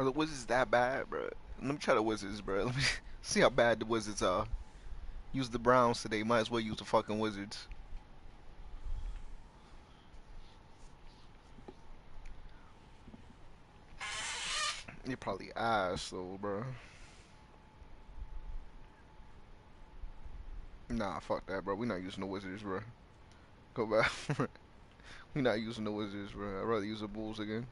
Are the Wizards that bad, bro? Let me try the Wizards, bro. Let me see how bad the Wizards are. Use the Browns today. Might as well use the fucking Wizards. You're probably ass, though, bro. Nah, fuck that, bro. We not using the Wizards, bro. Go back. We not using the Wizards, bro. I'd rather use the Bulls again.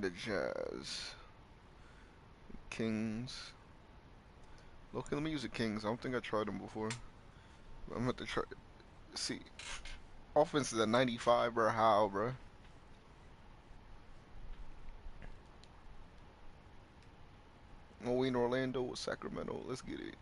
The Jazz. Kings. Okay, let me use the Kings. I don't think I tried them before. I'm gonna have to try. See. Offense is a 95, bro. How, bro? Oh, we in Orlando with Sacramento. Let's get it.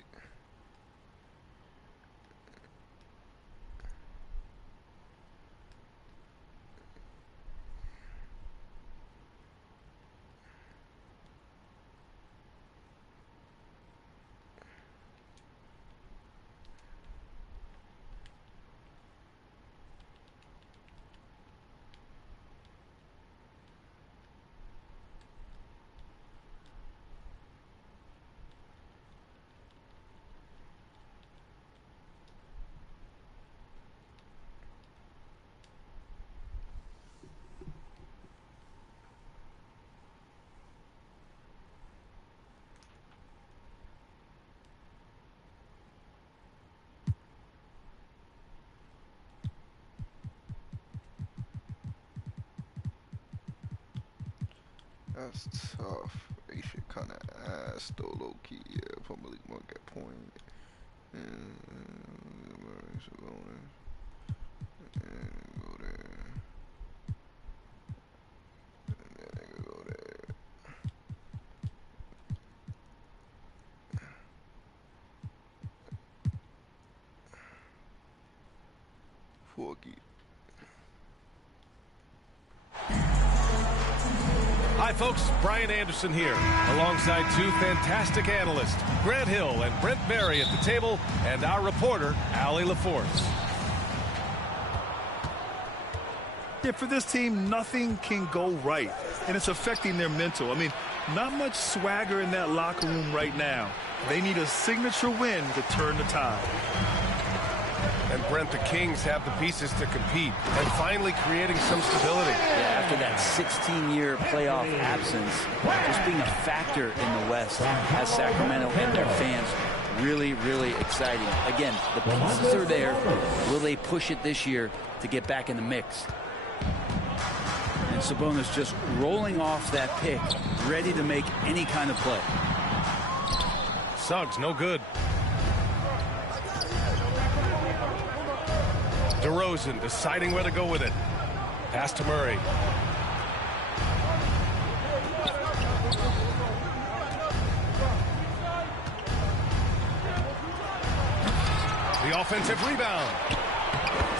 That's tough. They shit kind of ass though, low key. Yeah, probably won't get point. And go there. And then they can go there. Fuck it. Hi, folks. Brian Anderson here, alongside two fantastic analysts, Grant Hill and Brent Barry at the table, and our reporter, Allie LaForce. Yeah, for this team, nothing can go right, and it's affecting their mental. I mean, not much swagger in that locker room right now. They need a signature win to turn the tide. And Brent, the Kings have the pieces to compete and finally creating some stability. Yeah, after that 16-year playoff absence, just being a factor in the West has Sacramento and their fans really, really exciting. Again, the pieces are there. Will they push it this year to get back in the mix? And Sabonis just rolling off that pick, ready to make any kind of play. Suggs, no good. DeRozan deciding where to go with it. Pass to Murray. The offensive rebound.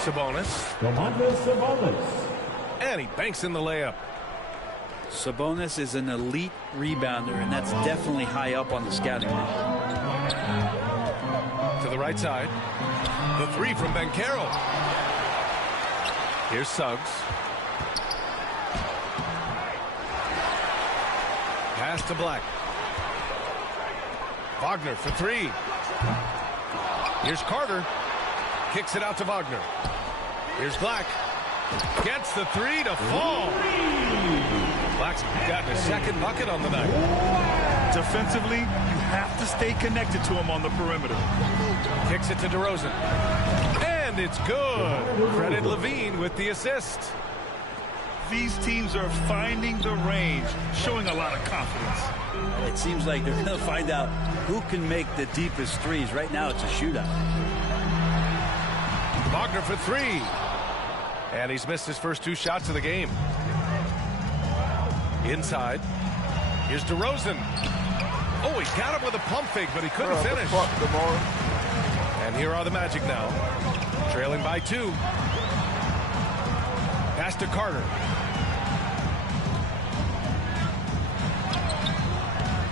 Sabonis. And he banks in the layup. Sabonis is an elite rebounder, and that's definitely high up on the scouting list. To the right side. The three from Banchero. Here's Suggs. Pass to Black. Wagner for three. Here's Carter. Kicks it out to Wagner. Here's Black. Gets the three to fall. Black's gotten a second bucket on the night. Defensively, you have to stay connected to him on the perimeter. Kicks it to DeRozan. And it's good. Credit Levine with the assist. These teams are finding the range, showing a lot of confidence. It seems like they're going to find out who can make the deepest threes. Right now, it's a shootout. Wagner for three. And he's missed his first two shots of the game. Inside. Here's DeRozan. Oh, he got him with a pump fake, but he couldn't finish. And here are the Magic now. Trailing by two. Pass to Carter.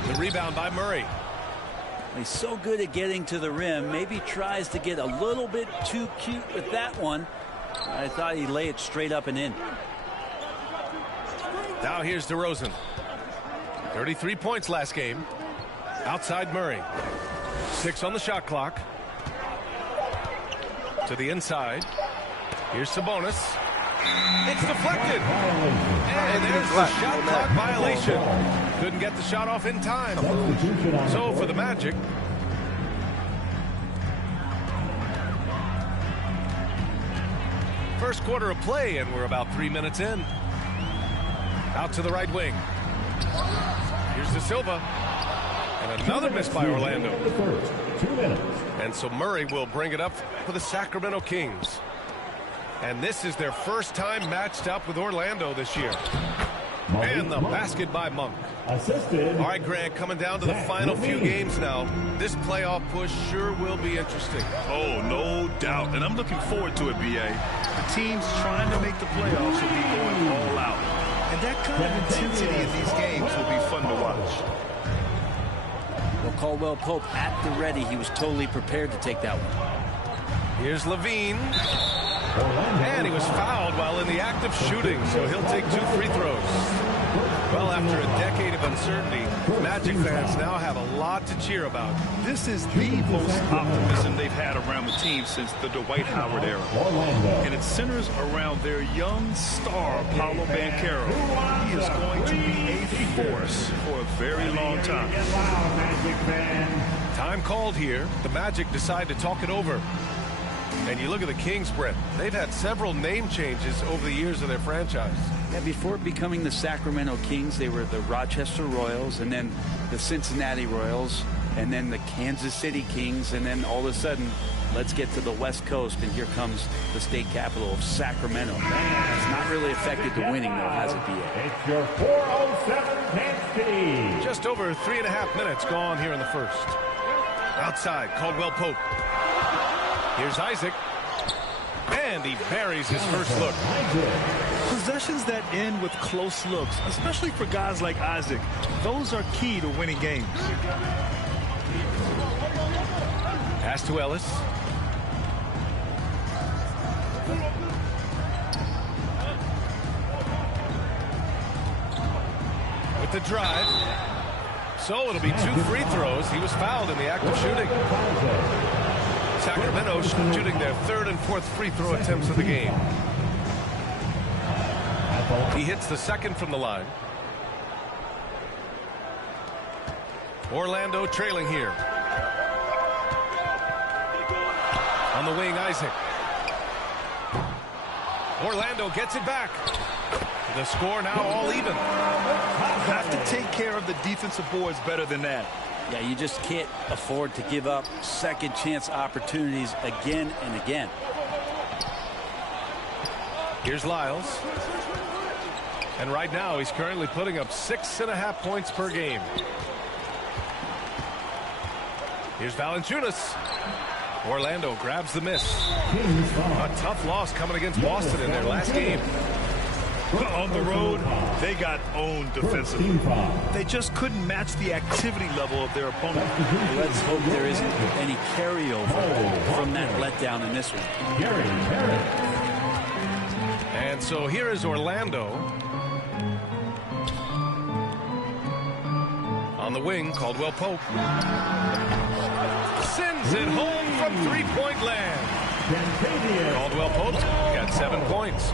The rebound by Murray. He's so good at getting to the rim. Maybe tries to get a little bit too cute with that one. I thought he'd lay it straight up and in. Now here's DeRozan. 33 points last game. Outside Murray. 6 on the shot clock. To the inside. Here's Sabonis. It's deflected. And there's the shot clock violation. Couldn't get the shot off in time. So for the Magic, first quarter of play, and we're about 3 minutes in. Out to the right wing. Here's De Silva. And another miss by Orlando. And so Murray will bring it up for the Sacramento Kings. And this is their first time matched up with Orlando this year. And the basket by Monk. Assisted. All right, Grant, coming down to the final few games now. This playoff push sure will be interesting. Oh, no doubt. And I'm looking forward to it, B.A. The teams trying to make the playoffs will be going all out. And that kind of intensity in these games will be fun to watch. Well, Caldwell Pope at the ready. He was totally prepared to take that one. Here's Levine. And he was fouled while in the act of shooting, so he'll take 2 free throws. Well, after a decade of uncertainty, Magic fans now have a lot to cheer about. This is the most optimism they've had around the team since the Dwight Howard era. And it centers around their young star, Paolo Banchero. He is going to be a force for a very long time. Time called here. The Magic decide to talk it over. And you look at the Kings, Brett. They've had several name changes over the years of their franchise. Yeah, before becoming the Sacramento Kings, they were the Rochester Royals, and then the Cincinnati Royals, and then the Kansas City Kings, and then all of a sudden, let's get to the West Coast, and here comes the state capital of Sacramento. It's not really affected the winning, though, has it, B.A.? It's your 4:07 Kansas. Just over 3.5 minutes gone here in the first. Outside, Caldwell Pope. Here's Isaac. And he buries his first look. Possessions that end with close looks, especially for guys like Isaac, those are key to winning games. Pass to Ellis. With the drive. So it'll be 2 free throws. He was fouled in the act of shooting. Sacramento shooting their 3rd and 4th free throw attempts of the game. He hits the 2nd from the line. Orlando trailing here. On the wing, Isaac. Orlando gets it back. The score now all even. Have to take care of the defensive boards better than that. Yeah, you just can't afford to give up second chance opportunities again and again. Here's Lyles. And right now he's currently putting up 6.5 points per game. Here's Valanciunas. Orlando grabs the miss. A tough loss coming against Boston in their last game. On the road, they got owned defensively. They just couldn't match the activity level of their opponent. Let's hope there isn't any carryover from that letdown in this one. And so here is Orlando. On the wing, Caldwell Pope. Sends it home from three-point land. Caldwell Pope got 7 points.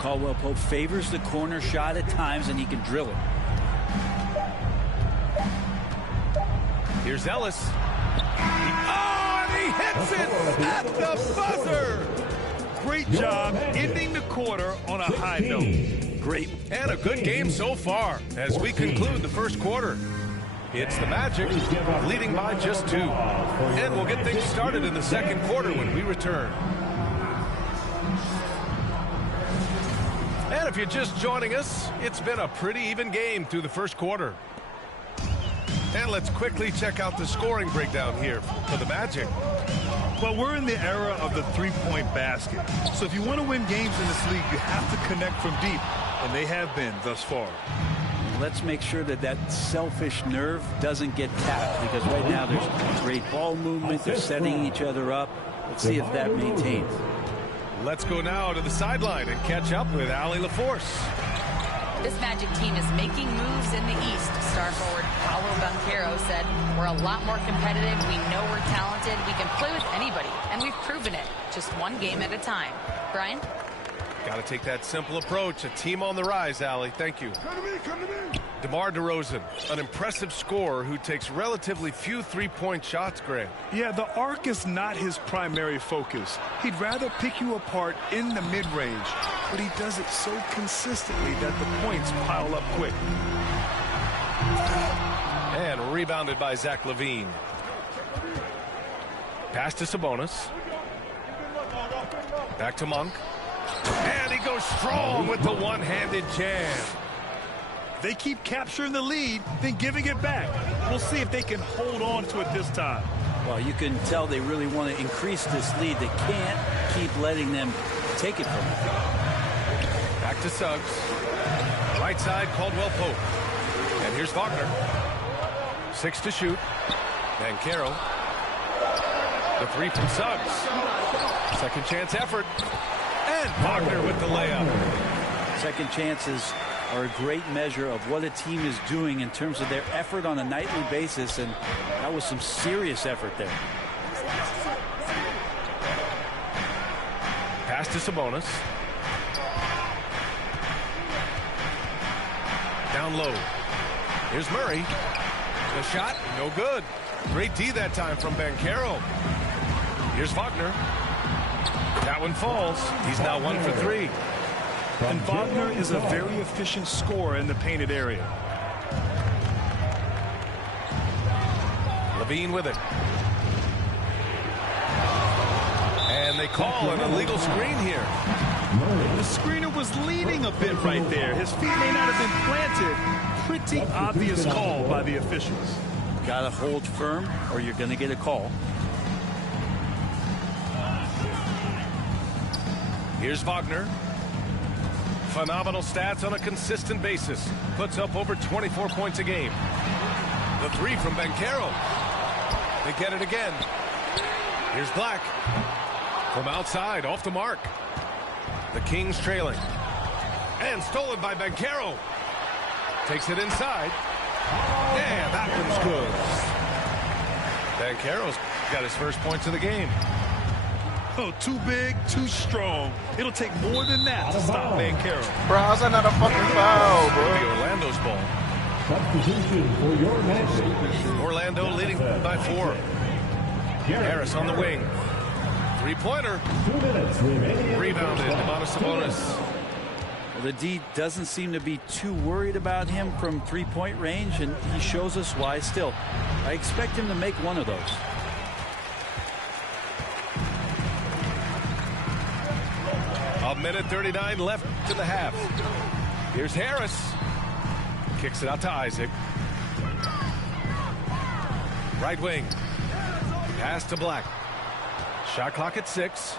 Caldwell Pope favors the corner shot at times, and he can drill it. Here's Ellis. Oh, and he hits it at the buzzer. Great job ending the quarter on a high note. Great. And a good game so far as we conclude the first quarter. It's the Magic leading by just 2. And we'll get things started in the second quarter when we return. And if you're just joining us, it's been a pretty even game through the first quarter. And let's quickly check out the scoring breakdown here for the Magic. Well, we're in the era of the three-point basket. So if you want to win games in this league, you have to connect from deep. And they have been thus far. Let's make sure that that selfish nerve doesn't get tapped, because right now there's great ball movement. They're setting each other up. Let's see if that maintains. Let's go now to the sideline and catch up with Allie LaForce. This Magic team is making moves in the East. Star forward Paolo Banchero said, "We're a lot more competitive. We know we're talented. We can play with anybody, and we've proven it. Just one game at a time." Brian? Got to take that simple approach. A team on the rise, Allie. Thank you. DeMar DeRozan, an impressive scorer who takes relatively few three-point shots, Greg. Yeah, the arc is not his primary focus. He'd rather pick you apart in the mid-range, but he does it so consistently that the points pile up quick. And rebounded by Zach LaVine. Pass to Sabonis. Back to Monk. And he goes strong with the one-handed jam. They keep capturing the lead, then giving it back. We'll see if they can hold on to it this time. Well, you can tell they really want to increase this lead. They can't keep letting them take it from them. Back to Suggs. Right side, Caldwell Pope. And here's Wagner. 6 to shoot. Banchero. The 3 from Suggs. Second chance effort. And Wagner with the layup. Second chances are a great measure of what a team is doing in terms of their effort on a nightly basis, and that was some serious effort there. Pass to Sabonis. Down low. Here's Murray. The shot, no good. Great D that time from Banchero. Here's Wagner. That one falls. He's now 1 for 3. And Wagner is a very efficient scorer in the painted area. LaVine with it. And they call an illegal screen here. The screener was leaning a bit right there. His feet may not have been planted. Pretty obvious call by the officials. Got to hold firm or you're going to get a call. Here's Wagner. Phenomenal stats on a consistent basis. Puts up over 24 points a game. The 3 from Banchero. They get it again. Here's Black. From outside, off the mark. The Kings trailing. And stolen by Banchero. Takes it inside. And that one's good. Banchero's got his first points of the game. Oh, too big, too strong. It'll take more than that to stop Banchero. Bro, how's that not a fucking foul, The bro? Orlando's ball. Substitution for your match. Orlando leading by 4. Harris on the wing. Three-pointer. 2 minutes remaining. Rebounded. Domantas Sabonis. Well, the D doesn't seem to be too worried about him from three-point range, and he shows us why still. I expect him to make one of those. A minute 39 left to the half. Here's Harris. Kicks it out to Isaac. Right wing. Pass to Black. Shot clock at 6.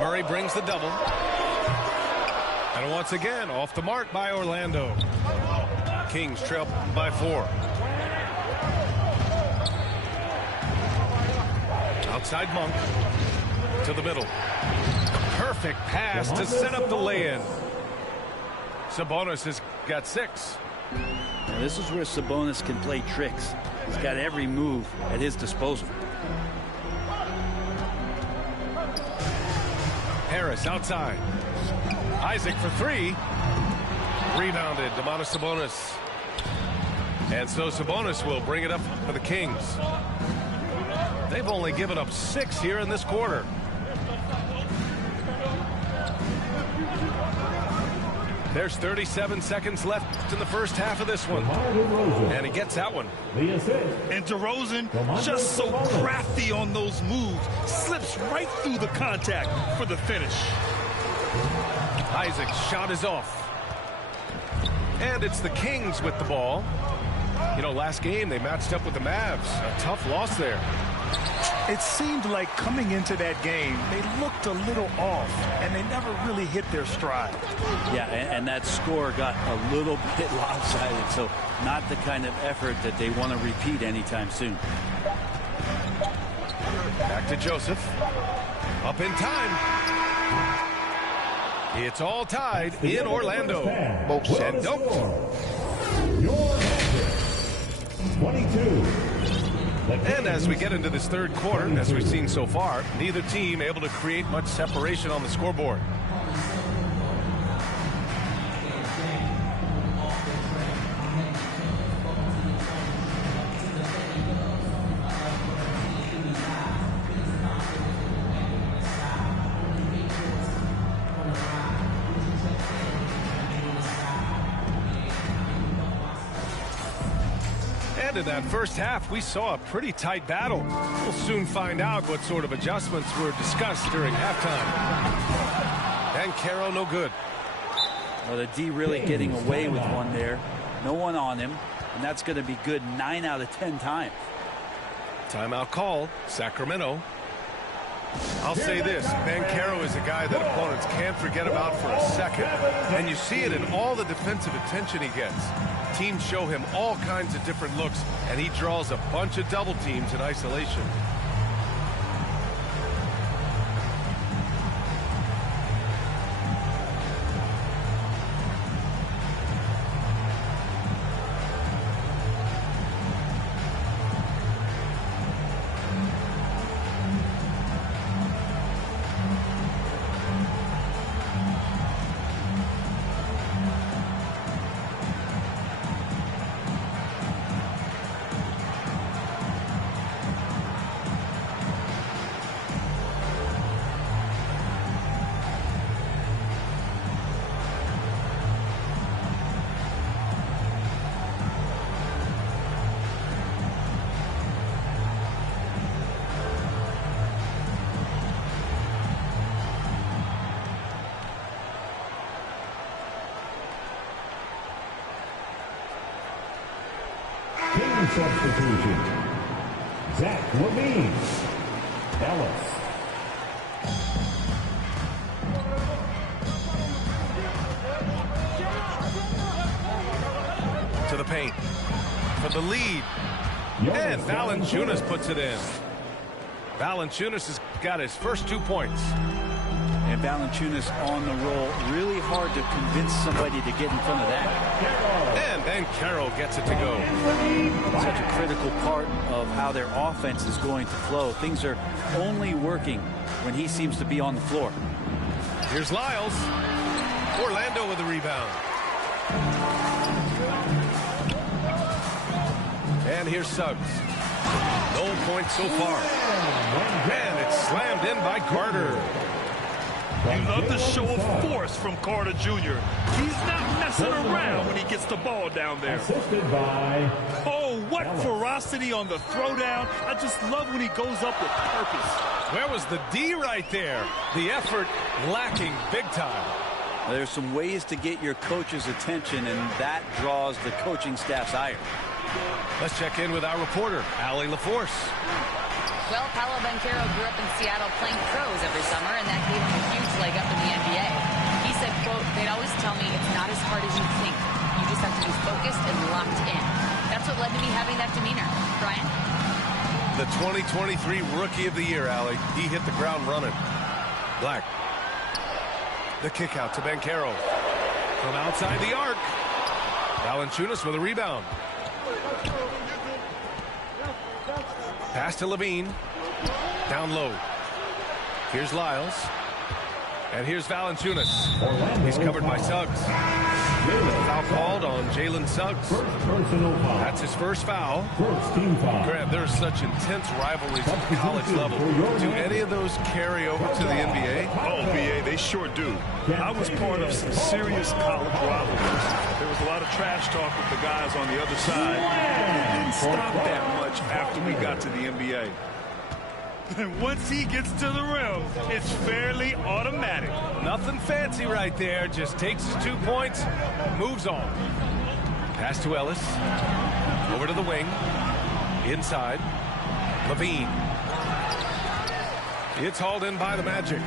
Murray brings the double. And once again, off the mark by Orlando. Kings trail by 4. Outside Monk. To the middle. Perfect pass to set up the lay-in. Sabonis has got 6. Now, this is where Sabonis can play tricks. He's got every move at his disposal. Harris outside. Isaac for 3. Rebounded. Domantas Sabonis. And so Sabonis will bring it up for the Kings. They've only given up 6 here in this quarter. There's 37 seconds left in the first half of this one. And he gets that one. The assist. And DeRozan, just so crafty on those moves, slips right through the contact for the finish. Isaac's shot is off. And it's the Kings with the ball. You know, last game they matched up with the Mavs. A tough loss there. It seemed like coming into that game, they looked a little off, and they never really hit their stride. Yeah, and that score got a little bit lopsided, so not the kind of effort that they want to repeat anytime soon. Back to Joseph. Up in time. It's all tied in Orlando. Both And sides. nope. Your Magic, 22. And as we get into this third quarter, as we've seen so far, neither team able to create much separation on the scoreboard. And in that first half, we saw a pretty tight battle. We'll soon find out what sort of adjustments were discussed during halftime. And Caro, no good. Well, the D really getting away with one there. No one on him, and that's going to be good 9 out of 10 times. Timeout called, Sacramento. I'll say this, Caro is a guy that opponents can't forget about for a second. And you see it in all the defensive attention he gets. Teams show him all kinds of different looks, and he draws a bunch of double teams in isolation. Team substitution. Zach Levine. Ellis. To the paint. For the lead. And Valanciunas puts it in. Valanciunas has got his first 2 points. And Valanciunas on the roll. Really hard to convince somebody to get in front of that. And then Caro gets it to go. Such a critical part of how their offense is going to flow. Things are only working when he seems to be on the floor. Here's Lyles. Orlando with the rebound. And here's Suggs. No points so far. And it's slammed in by Carter. You love the show of force from Carter Jr. He's not messing around when he gets the ball down there. Assisted by... Oh, what ferocity on the throwdown. I just love when he goes up with purpose. Where was the D right there? The effort lacking big time. There's some ways to get your coach's attention, and that draws the coaching staff's ire. Let's check in with our reporter, Allie LaForce. Well, Paolo Banchero grew up in Seattle playing pros every summer, and that gave him a huge leg up in the NBA. He said, quote, they'd always tell me it's not as hard as you think. You just have to be focused and locked in. That's what led to me having that demeanor. Brian? The 2023 Rookie of the Year, Allie. He hit the ground running. Black. The kick out to Banchero. From outside the arc. Valanciunas with a rebound. Pass to Levine. Down low. Here's Lyles. And here's Valanciunas. He's covered by Suggs. Foul called on Jalen Suggs. That's his first foul. Grant, there's such intense rivalries at the college level. Do any of those carry over to the NBA? Oh, BA, they sure do. I was part of some serious college rivalries. There was a lot of trash talk with the guys on the other side. It didn't stop that much after we got to the NBA. And once he gets to the rim, it's fairly automatic. Nothing fancy right there. Just takes his 2 points, moves on. Pass to Ellis. Over to the wing. Inside. Levine. It's hauled in by the Magic.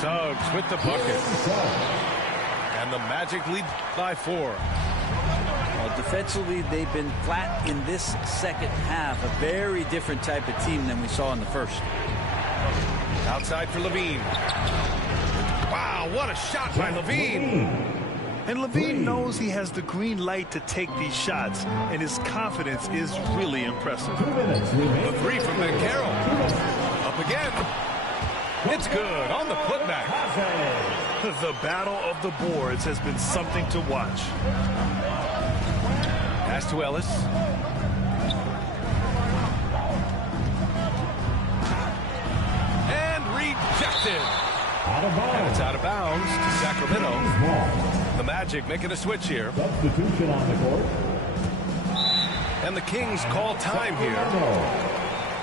Suggs with the bucket. And the Magic lead by 4. Well, defensively, they've been flat in this second half. A very different type of team than we saw in the first. Outside for Levine. Wow, what a shot by Levine. And Levine knows he has the green light to take these shots, and his confidence is really impressive. 2 minutes remaining. The three from Bancaro. Up again. It's good on the putback. The battle of the boards has been something to watch. Pass to Ellis. And rejected. Out of bounds. And it's out of bounds to Sacramento. Ball. The Magic making a switch here. Substitution on the court. And the Kings call time here.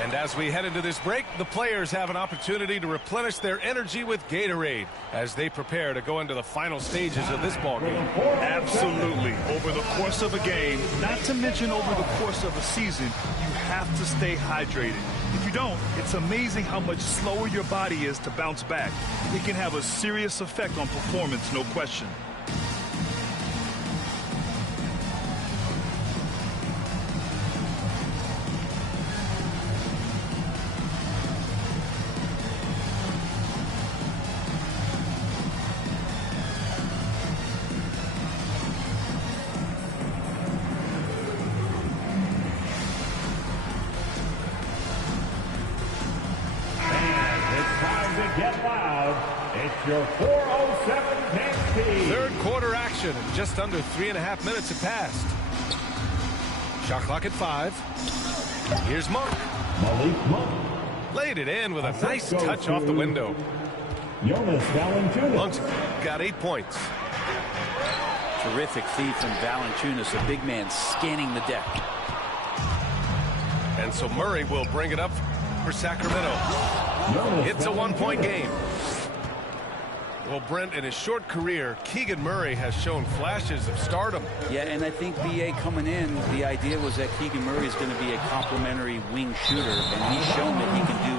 And as we head into this break, the players have an opportunity to replenish their energy with Gatorade as they prepare to go into the final stages of this ballgame. Absolutely. Over the course of a game, not to mention over the course of a season, you have to stay hydrated. If you don't, it's amazing how much slower your body is to bounce back. It can have a serious effect on performance, no question. Get loud. It's your 4:07 10 Third quarter action. Just under 3.5 minutes have passed. Shot clock at 5. Here's Monk. Malik Monk. Laid it in with a nice touch off the window. Jonas Valanciunas. Monk's got 8 points. Terrific feed from Valanciunas, a big man scanning the deck. And so Murray will bring it up for Sacramento. It's a 1-point game. Well, Brent, in his short career, Keegan Murray has shown flashes of stardom. Yeah, and I think B.A. coming in, the idea was that Keegan Murray is going to be a complimentary wing shooter, and he's shown that he can do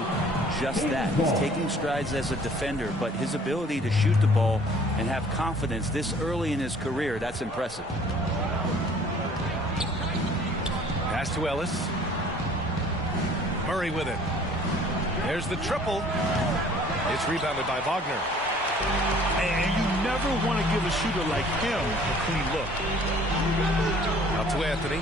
just that. He's taking strides as a defender, but his ability to shoot the ball and have confidence this early in his career, that's impressive. Pass to Ellis. Murray with it. There's the triple. It's rebounded by Wagner. And you never want to give a shooter like him a clean look. Out to Anthony.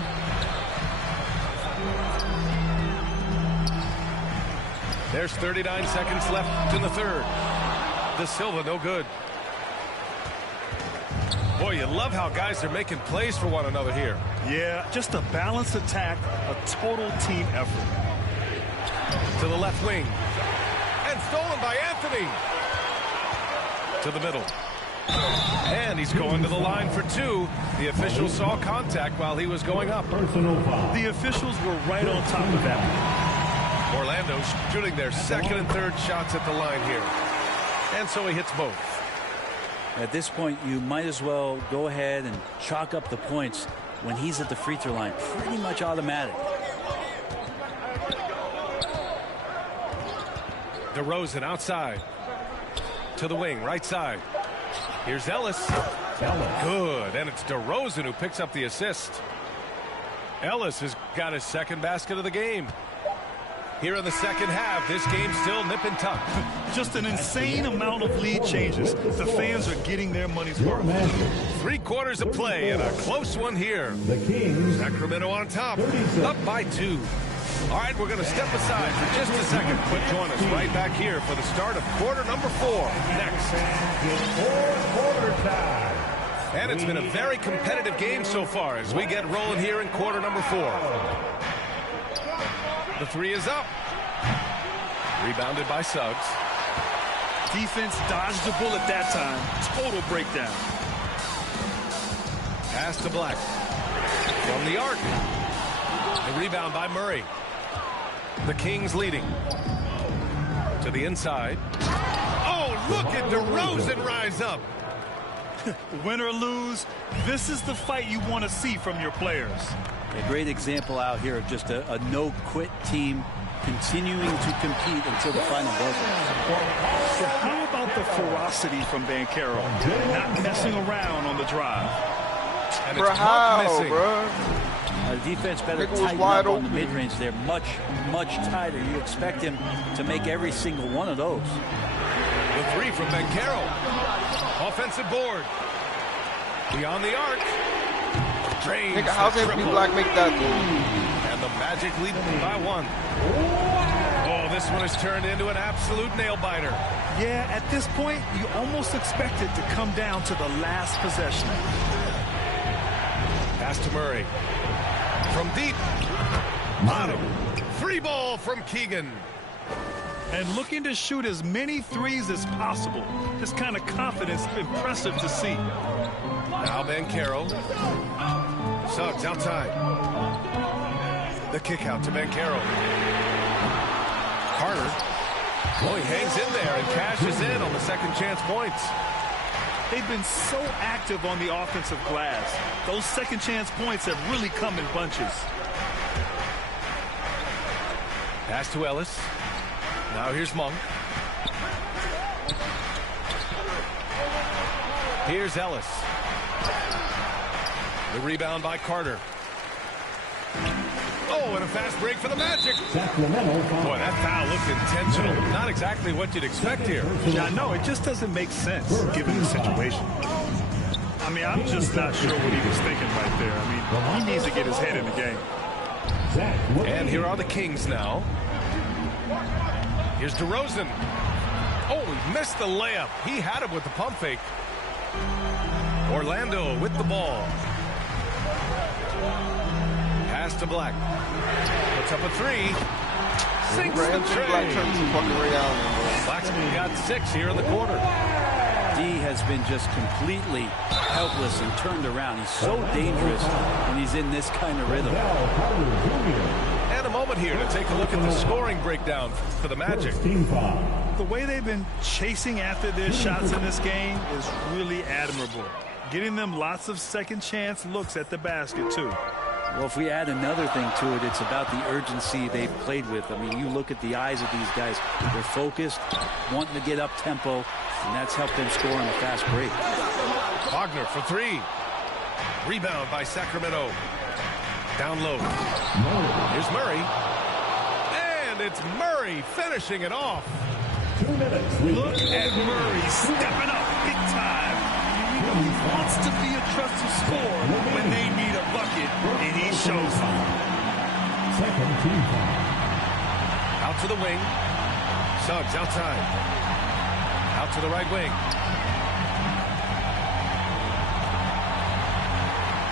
There's 39 seconds left in the third. De Silva, no good. Boy, you love how guys are making plays for one another here. Yeah, just a balanced attack, a total team effort. To the left wing. And stolen by Anthony. To the middle. And he's going to the line for 2. The official saw contact while he was going up. Personal foul. The officials were right on top of that. Orlando's shooting their second and third shots at the line here. And so he hits both. At this point, you might as well go ahead and chalk up the points when he's at the free throw line. Pretty much automatic. DeRozan outside. To the wing, right side. Here's Ellis. Good, and it's DeRozan who picks up the assist. Ellis has got his second basket of the game. Here in the second half, this game's still nip and tuck. Just an insane amount of lead changes. The fans are getting their money's worth. 3 quarters of play and a close one here. The Kings. Sacramento on top, up by 2. All right, we're going to step aside for just a second, but join us right back here for the start of quarter number 4 next. Quarter time. And it's been a very competitive game so far as we get rolling here in quarter number 4. The 3 is up. Rebounded by Suggs. Defense dodged the bullet that time. Total breakdown. Pass to Black. From the arc. The rebound by Murray. The Kings leading. To the inside. Oh, look at DeRozan rise up. Win or lose, this is the fight you want to see from your players. A great example out here of just a no-quit team continuing to compete until the final buzzer. How about the ferocity from Bancaro? Not messing around on the drive. And Bro, it's how, missing. bro? The defense better Nigga was tighten wide up on the open. mid-range. They're much, much tighter. You expect him to make every single one of those. The three from Bencaro. Offensive board. Beyond the arc. Drains Nigga, how's the Anthony triple. Black make that though? And the Magic lead by 1. Oh, this one is turned into an absolute nail-biter. Yeah, at this point, you almost expect it to come down to the last possession. Pass to Murray. From deep. Bottom. 3-ball from Keegan. And looking to shoot as many threes as possible. This kind of confidence, impressive to see. Now Bencaro. Suggs outside. The kick out to Bencaro. Carter. Oh, he hangs in there and cashes in on the second chance points. They've been so active on the offensive glass. Those second chance points have really come in bunches. Pass to Ellis. Now here's Monk. Here's Ellis. The rebound by Carter. Oh, and a fast break for the Magic. Boy, that foul looked intentional. Not exactly what you'd expect here. Yeah, I know. It just doesn't make sense given the situation. I mean, I'm just not sure what he was thinking right there. I mean, he needs to get his head in the game. And here are the Kings now. Here's DeRozan. Oh, he missed the layup. He had it with the pump fake. Orlando with the ball. Pass to Black. Puts up a 3. Sinks the Anthony Black tray. turns to fucking Ray Allen, bro. Black's got 6 here in the quarter. D has been just completely helpless and turned around. He's so dangerous when he's in this kind of rhythm. And a moment here to take a look at the scoring breakdown for the Magic. The way they've been chasing after their shots in this game is really admirable. Getting them lots of second chance looks at the basket, too. Well, if we add another thing to it, it's about the urgency they've played with. I mean, you look at the eyes of these guys. They're focused, wanting to get up tempo, and that's helped them score on a fast break. Wagner for 3. Rebound by Sacramento. Down low. Here's Murray. And it's Murray finishing it off. Look at Murray stepping up big time. He wants to be a trusted scorer when they need a bucket, and he shows them. Out to the wing. Suggs outside. Out to the right wing.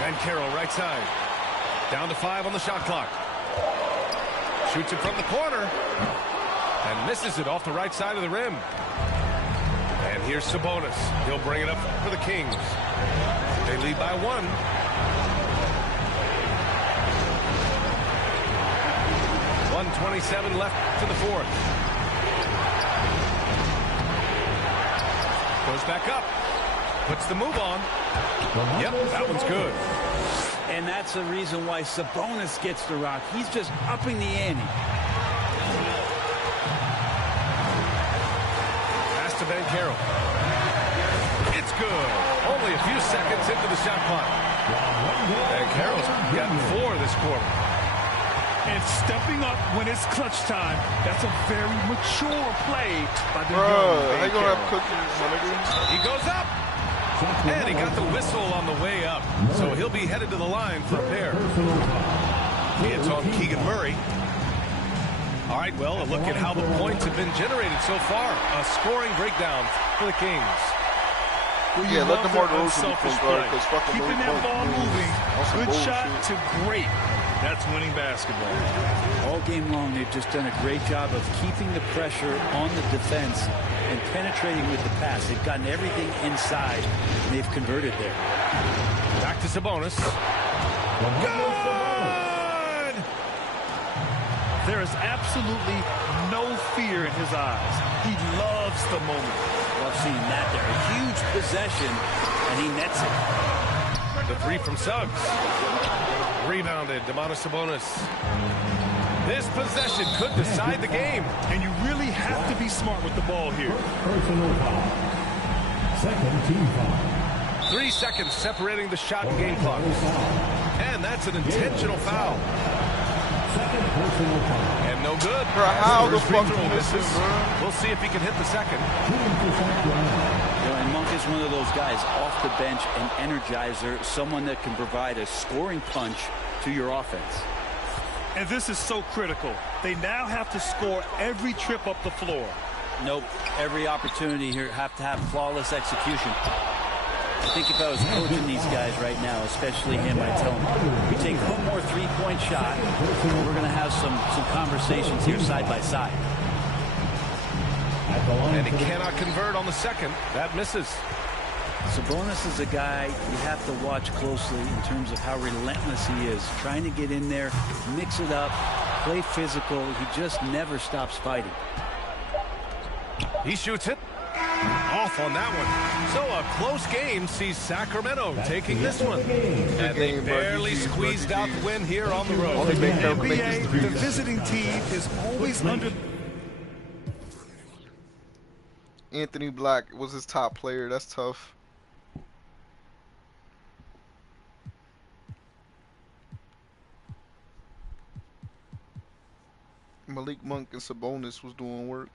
Bencaro right side. Down to 5 on the shot clock. Shoots it from the corner. And misses it off the right side of the rim. And here's Sabonis. He'll bring it up for the Kings. They lead by 1. .127 left to the 4th. Goes back up. Puts the move on. Yep, that one's good. And that's the reason why Sabonis gets the rock. He's just upping the ante. Pass to Bencaro. It's good. Only a few seconds into the shot clock. Bencaro's gotten 4 this quarter. And stepping up when it's clutch time, that's a very mature play by the Bro, young how you gonna have Bencaro. cookies, my nigga? He goes up. And he got the whistle on the way up. So he'll be headed to the line for a pair. It's on Keegan Murray. All right, well, a look at how the points have been generated so far. A scoring breakdown for the Kings. Yeah, let Love DeMar their DeRozan be unselfish point guard, play. 'cause fucking Keeping Murray that ball point moving, on some good shot bullshit. to great. That's winning basketball. All game long, they've just done a great job of keeping the pressure on the defense and penetrating with the pass. They've gotten everything inside, and they've converted there. Back to Sabonis. Good! There is absolutely no fear in his eyes. He loves the moment. Well, I've seen that there. A huge possession, and he nets it. The 3 from Suggs. Rebounded, Domantas Sabonis. This possession could decide the game. And you really have to be smart with the ball here. 3 seconds separating the shot and game clock. And that's an intentional foul. And no good. Bro, how the First free fuck throw he misses, bro? We'll see if he can hit the second. And Monk is one of those guys off the bench, an energizer, someone that can provide a scoring punch to your offense. And this is so critical. They now have to score every trip up the floor. Nope. Every opportunity here have to have flawless execution. I think if I was coaching these guys right now, especially him, I'd tell him, we take one more three-point shot, we're going to have some conversations here side by side. And he cannot convert on the second. That misses. Sabonis is a guy you have to watch closely in terms of how relentless he is. Trying to get in there, mix it up, play physical. He just never stops fighting. He shoots it. Off on that one. So a close game sees Sacramento taking this one. And they barely squeezed out the win here on the road. In the NBA, the visiting team is always under... Anthony Black was his top player. That's tough. Malik Monk and Sabonis was doing work.